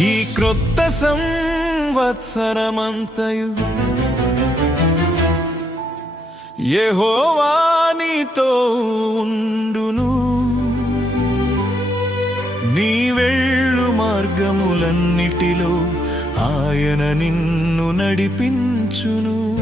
ఈ క్రొత్త సంవత్సరమంతయు యెహోవా ఉండును. నీ వెళ్ళు మార్గములన్నిటిలో ఆయన నిన్ను నడిపించును.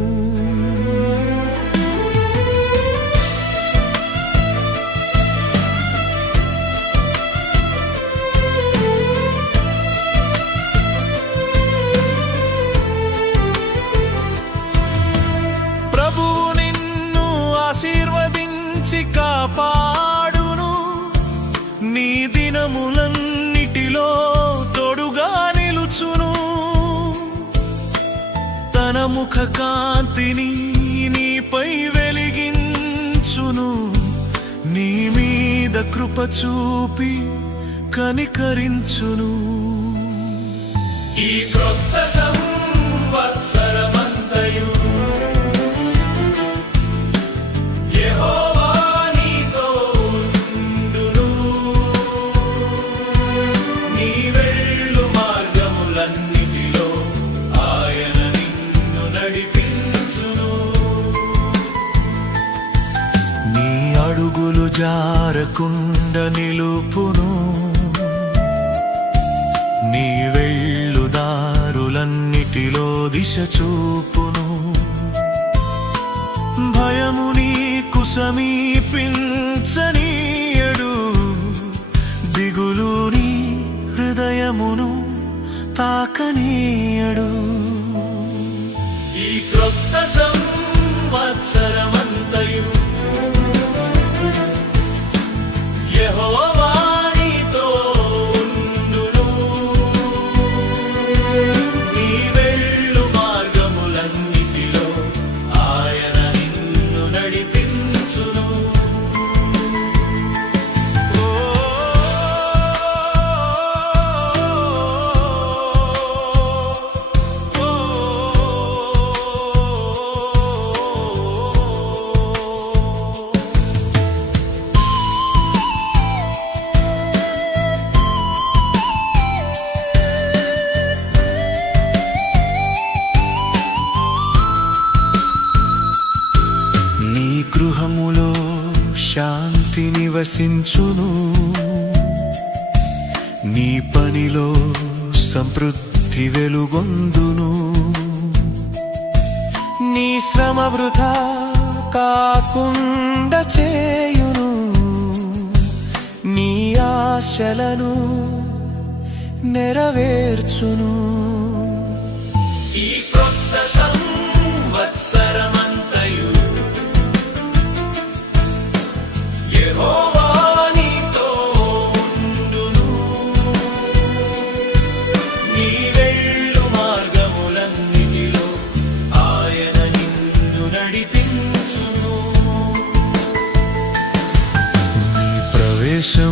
ముఖ కాంతిని నీపై వెలిగించును. నీ మీద కృప చూపి కనికరించును. ఈ క్రొత్త సంవత్సరమంతయు జారకుండ నిలుపును. నీ వెళ్ళు దారులన్నిటిలో దిశ చూపును. భయము నీకు సమీపించనీయడు. దిగులు నీ హృదయమును తాకనీయడు. శాంతి నివసించును. నీ పనిలో సంపృద్ధి వెలుగొందును. నీ శ్రమ వృధా కాకుండా చేయును. నీ ఆశలను నెరవేర్చును. ఈ కొత్త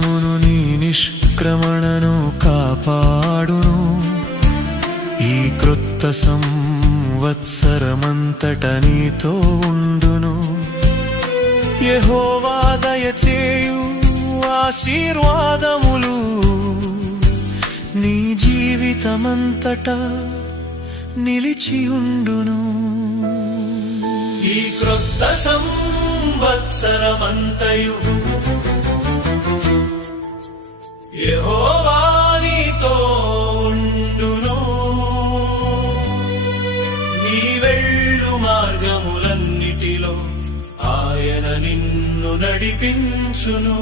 నిత్యమును నీ నిష్క్రమణను కాపాడును. ఈ క్రొత్త సంవత్సరమంతట నీతో ఉండును. యెహోవా దయచేయు ఆశీర్వాదములు. నీ జీవితమంతట నిలిచియుండును ఈ క్రొత్త సంవత్సరమంతయు మార్గములన్నిటిలో ఆయన నిన్ను నడిపించును.